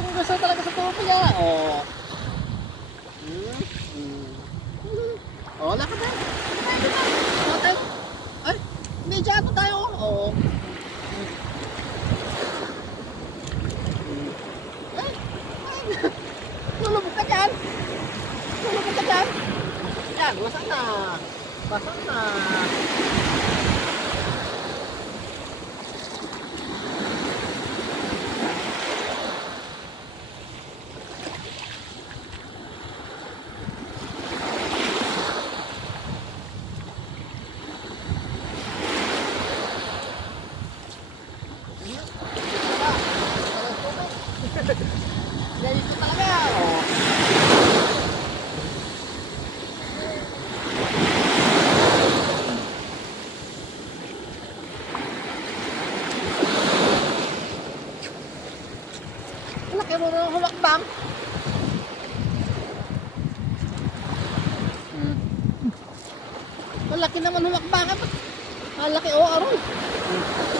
Aso talaga sa tubig ah. Oh. Hmm. Oh, wala ka na. Oh, tayo. Ay, may jato tayo. Oo. Hmm. Ay, ay. Lulubog ka dyan. Lulubog ka dyan. Yan, basa na. Basa na. Ganito talaga. Oh. Laki mo ng humakbang. Hmm. Malaki naman humakbang. Malaki o aron. Hmm.